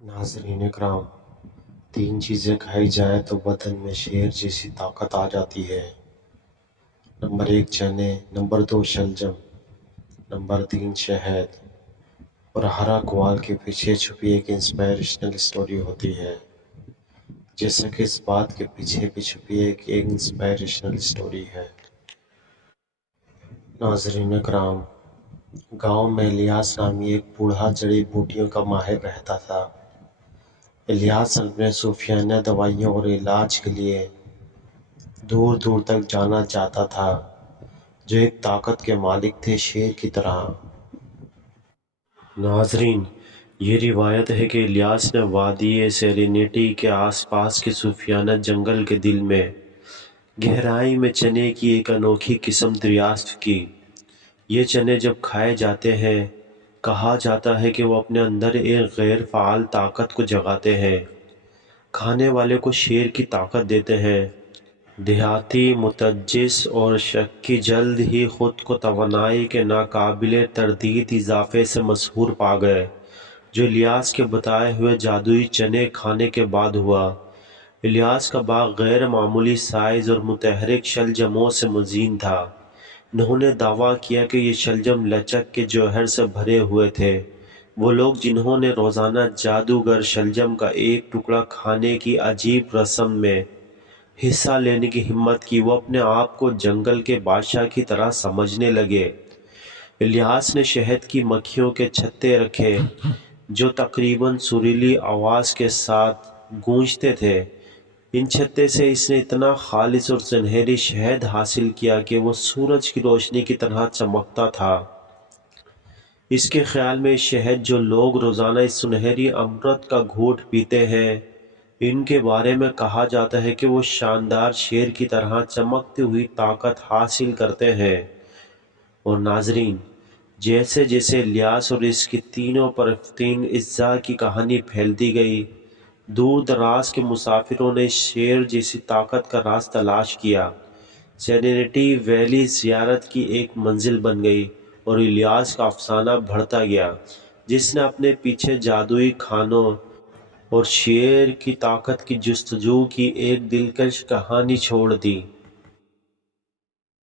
नाज़रीन इकराम, 3 चीज़ें खाई जाए तो बदन में शेर जैसी ताकत आ जाती है। नंबर 1 चने, नंबर 2 शलजम, नंबर 3 शहद। और हर अक़वाल के पीछे छुपी एक इंस्पिरेशनल स्टोरी होती है, जैसा कि इस बात के पीछे भी छुपी एक इंस्पिरेशनल स्टोरी है। नाज़रीन इकराम, गांव में इलियास नामी एक बूढ़ा जड़ी बूटियों का माहिर रहता था। इलियास अपने सूफियाना दवाइयों और इलाज के लिए दूर दूर तक जाना चाहता था, जो एक ताकत के मालिक थे, शेर की तरह। नाजरीन, ये रिवायत है कि इलियास ने वादी सेरेनिटी के आसपास के सूफियाना जंगल के दिल में गहराई में चने की एक अनोखी किस्म दरियाफ्त की। ये चने जब खाए जाते हैं, कहा जाता है कि वो अपने अंदर एक गैर फ़ाल ताकत को जगाते हैं, खाने वाले को शेर की ताकत देते हैं। देहाती मुतज्जिस और शक्की जल्द ही ख़ुद को तवानाई के नाकाबिले तरदीद इजाफ़े से मशहूर पा गए, जो इलियास के बताए हुए जादुई चने खाने के बाद हुआ। इलियास का बाग गैर मामूली साइज़ और मुतहरिक शलजमों से मज़ीन था। उन्होंने दावा किया कि ये शलजम लचक के जौहर से भरे हुए थे। वो लोग जिन्होंने रोज़ाना जादूगर शलजम का एक टुकड़ा खाने की अजीब रस्म में हिस्सा लेने की हिम्मत की, वो अपने आप को जंगल के बादशाह की तरह समझने लगे। इलियास ने शहद की मक्खियों के छत्ते रखे, जो तकरीबन सुरीली आवाज़ के साथ गूंजते थे। इन छत्ते से इसने इतना खालिस और सुनहरी शहद हासिल किया कि वो सूरज की रोशनी की तरह चमकता था। इसके ख्याल में शहद जो लोग रोज़ाना इस सुनहरी अमृत का घूंट पीते हैं, इनके बारे में कहा जाता है कि वो शानदार शेर की तरह चमकती हुई ताकत हासिल करते हैं। और नाजरीन, जैसे जैसे इलियास और इसकी तीनों परफ्तीन इज्जा की कहानी फैलती गई, दूर दराज के मुसाफिरों ने शेर जैसी ताकत का राज तलाश किया। सेरेनिटी वैली ज़ियारत की एक मंजिल बन गई और इलियास का अफसाना बढ़ता गया, जिसने अपने पीछे जादुई खानों और शेर की ताकत की जुस्तजू की एक दिलकश कहानी छोड़ दी।